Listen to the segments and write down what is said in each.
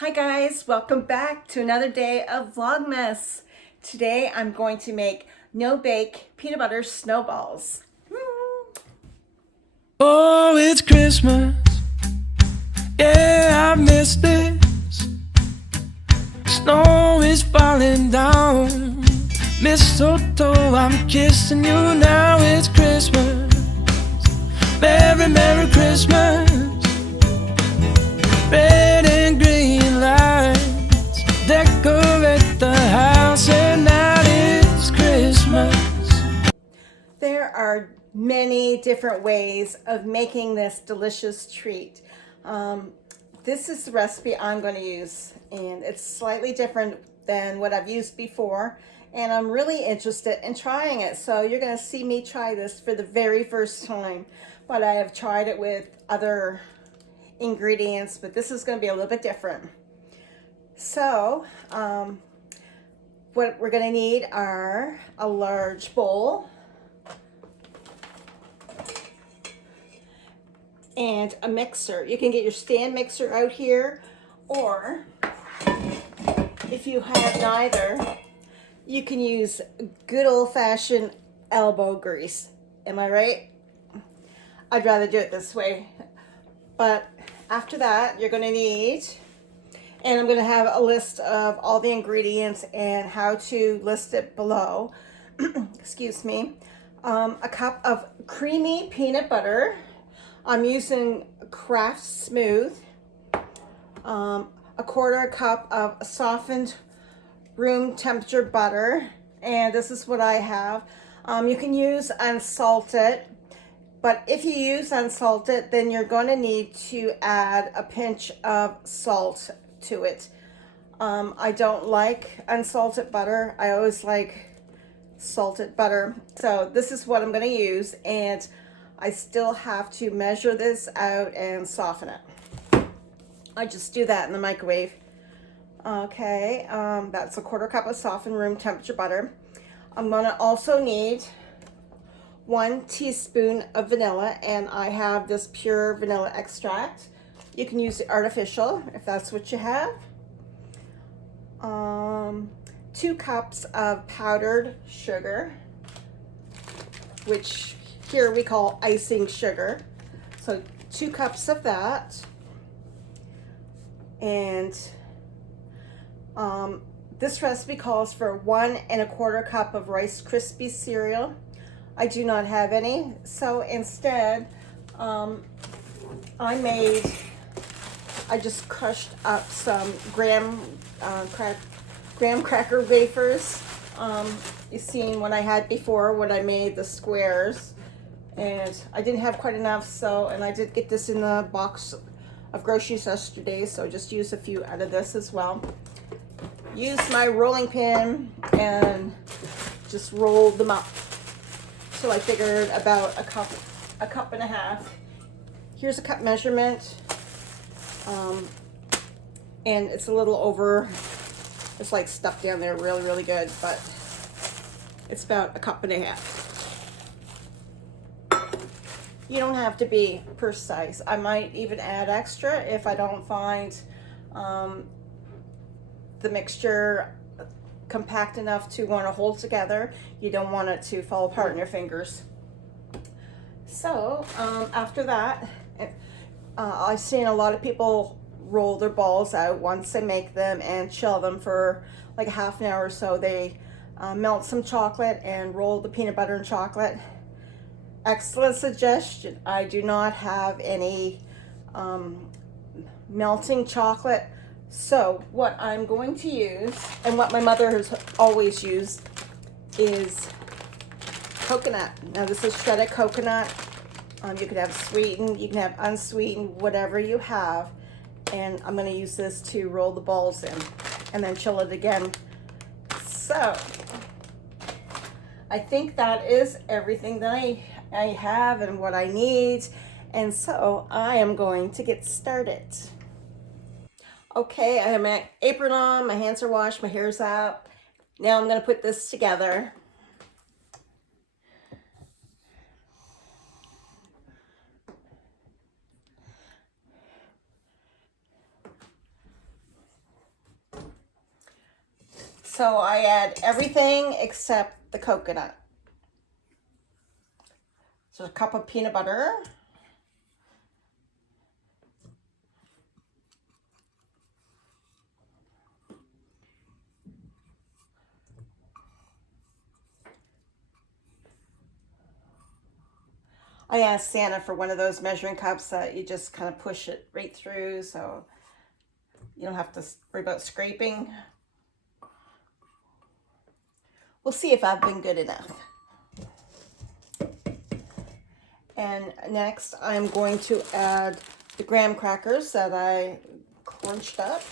Hi guys, welcome back to another day of Vlogmas. Today I'm going to make no-bake peanut butter snowballs. Oh, it's Christmas. Yeah, I missed this. Snow is falling down. Mistletoe, I'm kissing you now. It's Christmas. Merry, Merry Christmas. Red and green lights decorate the house, and now it's Christmas. There are many different ways of making this delicious treat. This is the recipe I'm going to use, and it's slightly different than what I've used before, and I'm really interested in trying it. So you're going to see me try this for the very first time, but I have tried it with other ingredients, but this is going to be a little bit different. So what we're going to need are a large bowl and a mixer. You can get your stand mixer out here, or if you have neither, you can use good old-fashioned elbow grease. Am I right? I'd rather do it this way. But after that, you're going to need, and I'm going to have a list of all the ingredients and how to list it below. Excuse me. A cup of creamy peanut butter. I'm using Kraft Smooth. A quarter cup of softened room temperature butter, and this is what I have. You can use unsalted, but if you use unsalted, then you're going to need to add a pinch of salt to it. I don't like unsalted butter. I always like salted butter. So this is what I'm going to use, and I still have to measure this out and soften it. I just do that in the microwave. Okay, that's a quarter cup of softened room temperature butter. I'm going to also need 1 teaspoon of vanilla, and I have this pure vanilla extract. You can use the artificial if that's what you have. 2 cups of powdered sugar, which here we call icing sugar. So 2 cups of that. And this recipe calls for 1 1/4 cup of Rice Krispies cereal. I do not have any, so instead I just crushed up some graham cracker wafers. You've seen what I had before when I made the squares, and I didn't have quite enough, so, and I did get this in the box of groceries yesterday, so just use a few out of this as well. Use my rolling pin and just rolled them up. So I figured about a cup and a half. Here's a cup measurement, and it's a little over. It's like stuck down there really good, but it's about a cup and a half. You don't have to be precise. I might even add extra if I don't find the mixture compact enough to want to hold together. You don't want it to fall apart in your fingers. So after that, I've seen a lot of people roll their balls out once they make them and chill them for like a half an hour or so. They melt some chocolate and roll the peanut butter and chocolate. Excellent suggestion. I do not have any melting chocolate. So what I'm going to use, and what my mother has always used, is coconut. Now this is shredded coconut. You can have sweetened, you can have unsweetened, whatever you have. And I'm going to use this to roll the balls in and then chill it again. So I think that is everything that I have and what I need. And so I am going to get started. Okay, I have my apron on, my hands are washed, my hair's up. Now I'm going to put this together. So I add everything except the coconut. So a cup of peanut butter. I asked Santa for one of those measuring cups that you just kind of push it right through so you don't have to worry about scraping. We'll see if I've been good enough. And next I'm going to add the graham crackers that I crunched up.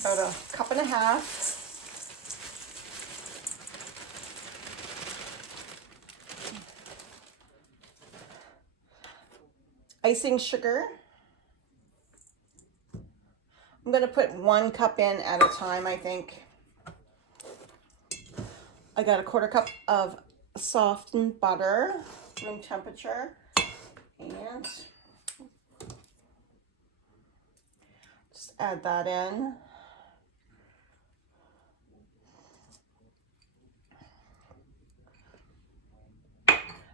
About a cup and a half. Icing sugar. I'm going to put 1 cup in at a time, I think. I got a 1/4 cup of softened butter, room temperature, and just add that in.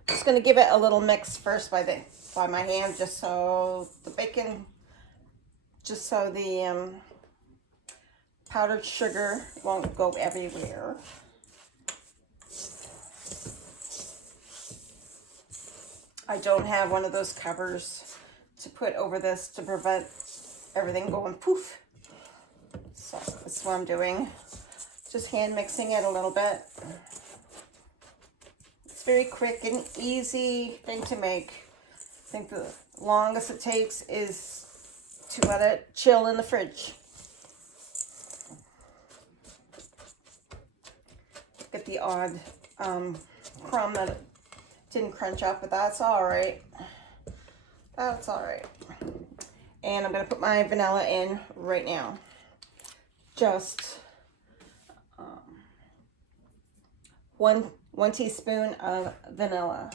Just going to give it a little mix first by my hand, just so the bacon, just so the powdered sugar won't go everywhere. I don't have one of those covers to put over this to prevent everything going poof. So that's what I'm doing. Just hand mixing it a little bit. It's very quick and easy thing to make. I think the longest it takes is to let it chill in the fridge. Get the odd crumb that it didn't crunch up, but that's all right. That's all right. And I'm gonna put my vanilla in right now. Just one teaspoon of vanilla.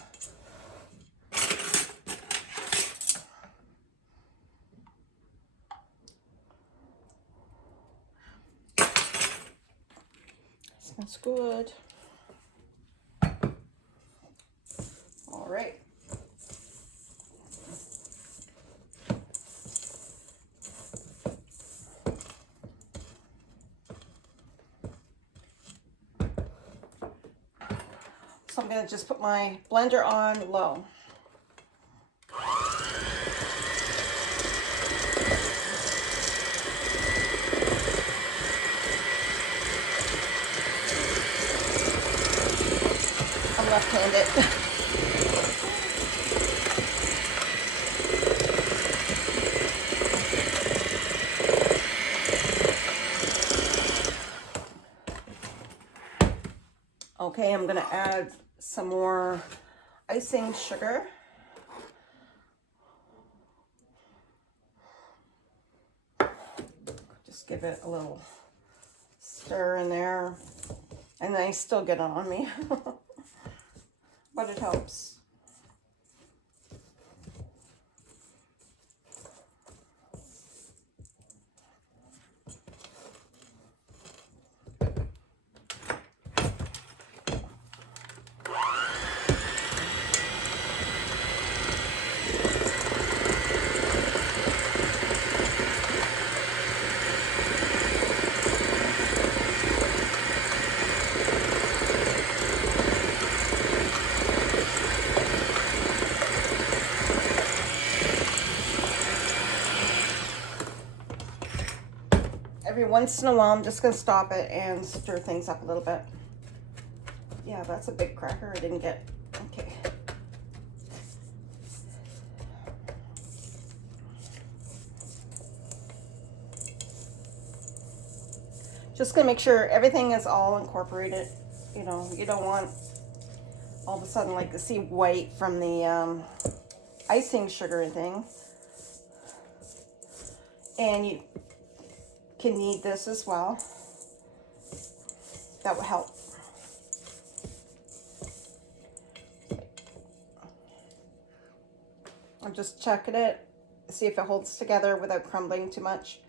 Smells good. All right. So I'm going to just put my blender on low. I'm left-handed. Okay, I'm gonna add some more icing sugar. Just give it a little stir in there. And I still get it on me, but it helps. Every once in a while, I'm just going to stop it and stir things up a little bit. Yeah, that's a big cracker I didn't get. Okay. Just going to make sure everything is all incorporated. You know, you don't want all of a sudden like to see white from the icing sugar and thing. And you can knead this as well. That will help. I'm just checking it see if it holds together without crumbling too much,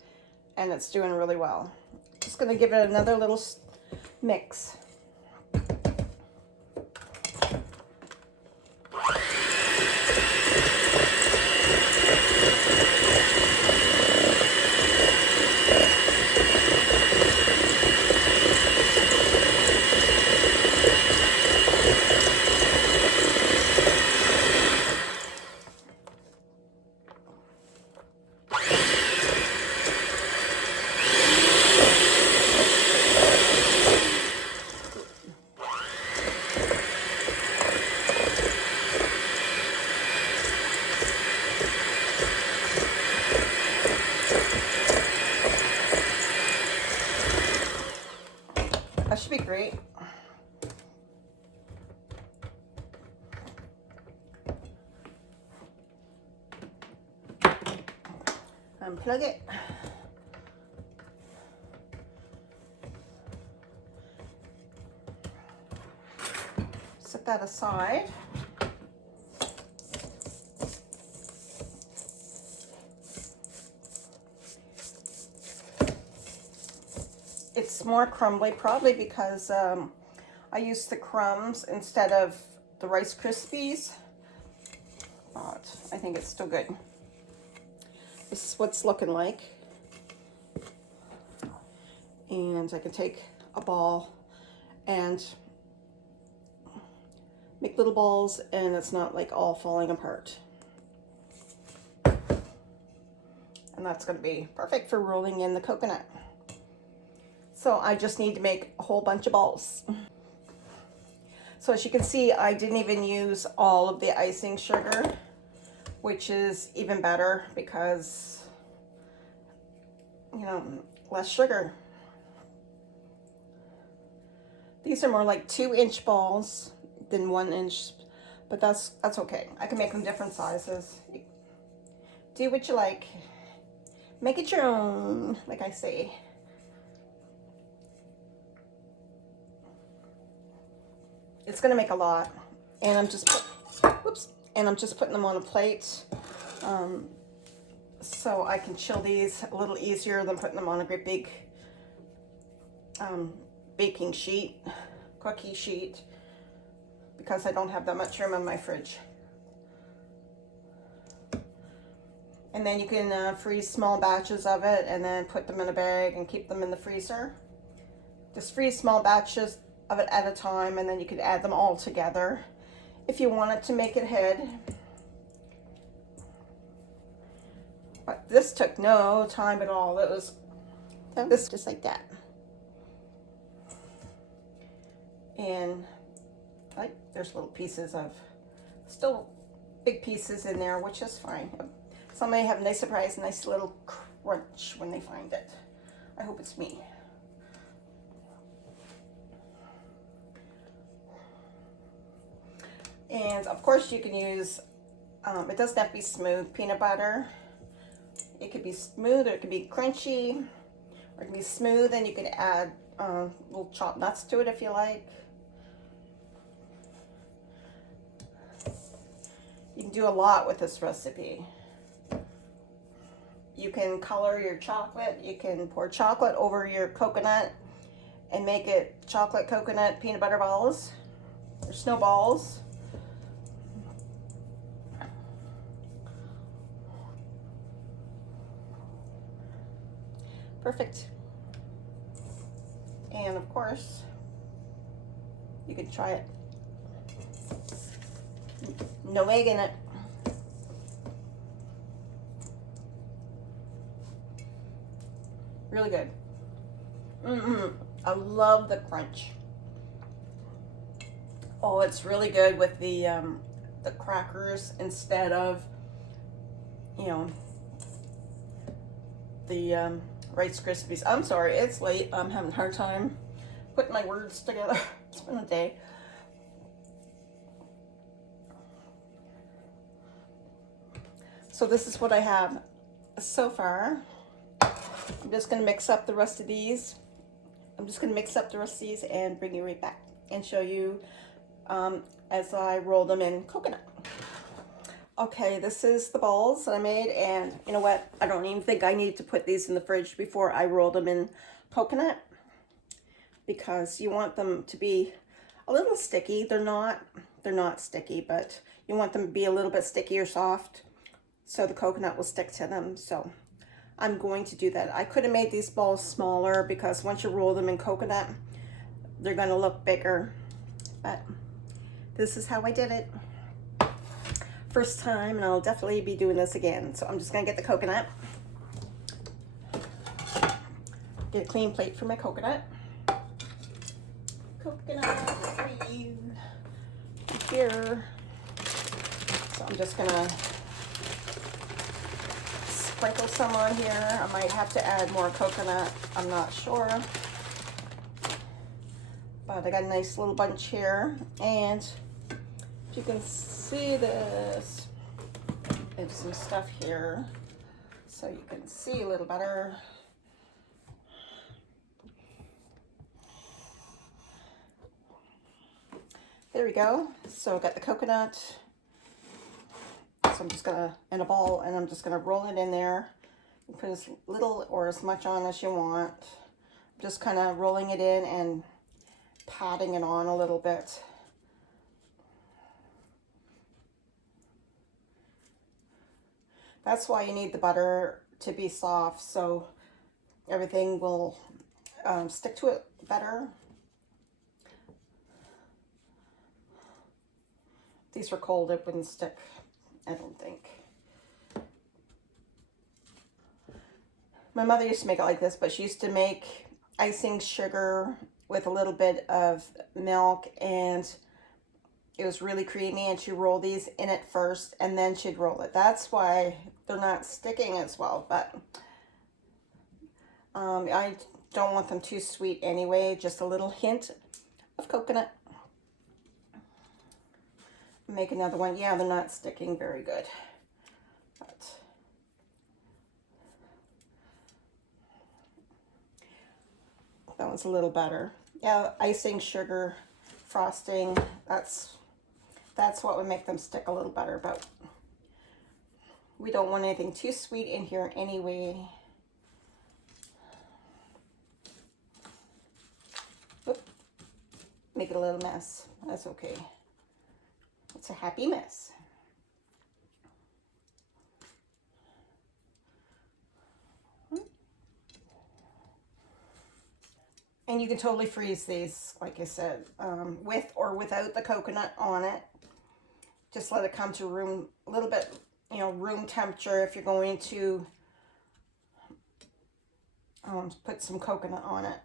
and it's doing really well. Just gonna give it another little mix. That should be great. Unplug it. Set that aside. It's more crumbly, probably because I used the crumbs instead of the Rice Krispies, but I think it's still good. This is what it's looking like. And I can take a ball and make little balls, and it's not like all falling apart. And that's going to be perfect for rolling in the coconut. So I just need to make a whole bunch of balls. So as you can see, I didn't even use all of the icing sugar, which is even better because, you know, less sugar. These are more like 2-inch balls than 1 inch, but that's okay. I can make them different sizes. Do what you like. Make it your own, like I say. It's gonna make a lot, and I'm just putting them on a plate, so I can chill these a little easier than putting them on a great big baking sheet, cookie sheet, because I don't have that much room in my fridge. And then you can freeze small batches of it and then put them in a bag and keep them in the freezer. Just freeze small batches of it at a time, and then you could add them all together if you wanted to make it ahead. But this took no time at all. It was this just like that. And like there's little pieces of, still big pieces in there, which is fine. Somebody have a nice surprise, a nice little crunch when they find it. I hope it's me. And of course you can use, it doesn't have to be smooth peanut butter. It could be smooth, or it could be crunchy, or it can be smooth, and you can add little chopped nuts to it if you like. You can do a lot with this recipe. You can color your chocolate. You can pour chocolate over your coconut and make it chocolate coconut peanut butter balls or snowballs. Perfect. And of course, you can try it. No egg in it. Really good. I love the crunch. Oh, it's really good with the crackers instead of, you know, the Rice Krispies. I'm sorry, it's late. I'm having a hard time putting my words together. It's been a day. So this is what I have so far. I'm just going to mix up the rest of these. And bring you right back and show you as I roll them in coconut. Okay, this is the balls that I made, and you know what? I don't even think I need to put these in the fridge before I roll them in coconut, because you want them to be a little sticky. They're not sticky, but you want them to be a little bit sticky or soft so the coconut will stick to them. So I'm going to do that. I could have made these balls smaller because once you roll them in coconut, they're going to look bigger, but this is how I did it. First time, and I'll definitely be doing this again. So I'm just gonna get the coconut. Get a clean plate for my coconut. Coconut for you here. So I'm just gonna sprinkle some on here. I might have to add more coconut, I'm not sure. But I got a nice little bunch here, and if you can see this, there's some stuff here so you can see a little better. There we go. So I got the coconut. So I'm just gonna, in a ball, and I'm just gonna roll it in there. You put as little or as much on as you want. Just kind of rolling it in and patting it on a little bit. That's why you need the butter to be soft, so everything will stick to it better. If these were cold, it wouldn't stick, I don't think. My mother used to make it like this, but she used to make icing sugar with a little bit of milk, and it was really creamy, and she'd roll these in it first and then she'd roll it. That's why they're not sticking as well, but I don't want them too sweet anyway. Just a little hint of coconut. Make another one. Yeah, they're not sticking very good. But that one's a little better. Yeah, icing, sugar, frosting, that's what would make them stick a little better, but we don't want anything too sweet in here anyway. Oop. Make it a little mess. That's okay. It's a happy mess. And you can totally freeze these, like I said, with or without the coconut on it. Just let it come to a little bit, room temperature if you're going to put some coconut on it.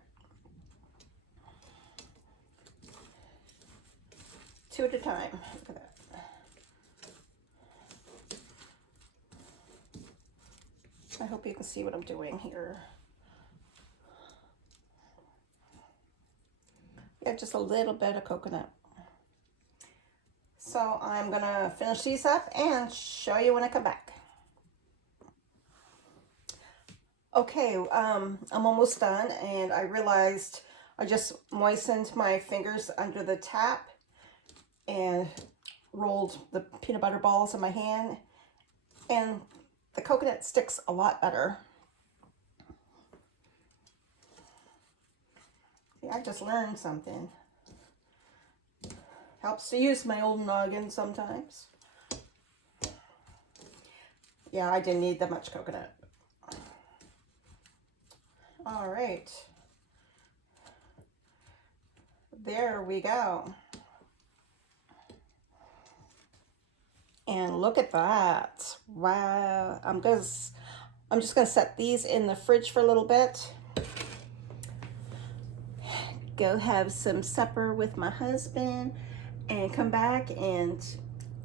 2 at a time. Look at that. I hope you can see what I'm doing here. Yeah, just a little bit of coconut. So I'm gonna finish these up and show you when I come back. Okay, I'm almost done, and I realized I just moistened my fingers under the tap and rolled the peanut butter balls in my hand, and the coconut sticks a lot better. See, I just learned something. Helps to use my old noggin sometimes. Yeah, I didn't need that much coconut. All right. There we go. And look at that. Wow. I'm just gonna set these in the fridge for a little bit. Go have some supper with my husband and come back, and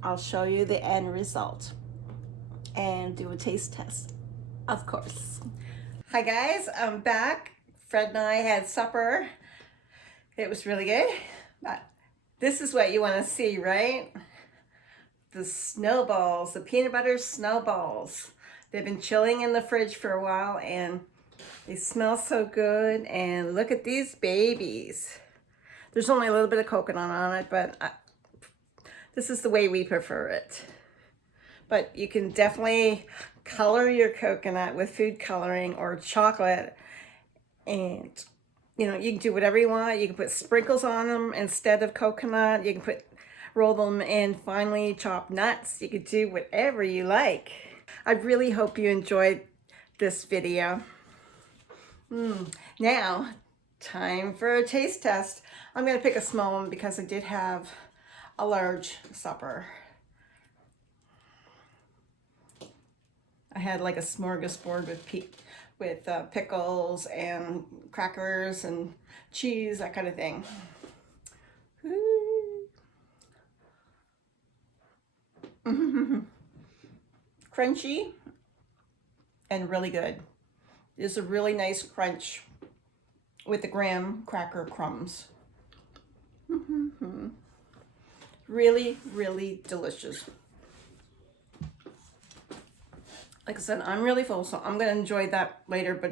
I'll show you the end result and do a taste test, of course. Hi guys, I'm back. Fred and I had supper. It was really good. But this is what you want to see, right? The snowballs, the peanut butter snowballs. They've been chilling in the fridge for a while, and they smell so good. And look at these babies. There's only a little bit of coconut on it, but this is the way we prefer it. but you can definitely color your coconut with food coloring or chocolate. And you know, you can do whatever you want. You can put sprinkles on them instead of coconut. You can roll them in finely chopped nuts. You can do whatever you like. I really hope you enjoyed this video. Now, time for a taste test. I'm gonna pick a small one because I did have a large supper. I had like a smorgasbord with pickles and crackers and cheese, that kind of thing. Crunchy and really good. There's a really nice crunch with the graham cracker crumbs. Really, really delicious. Like I said, I'm really full, so I'm gonna enjoy that later, but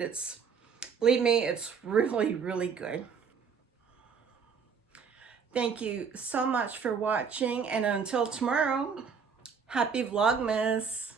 believe me, it's really, really good. Thank you so much for watching, and until tomorrow, happy Vlogmas.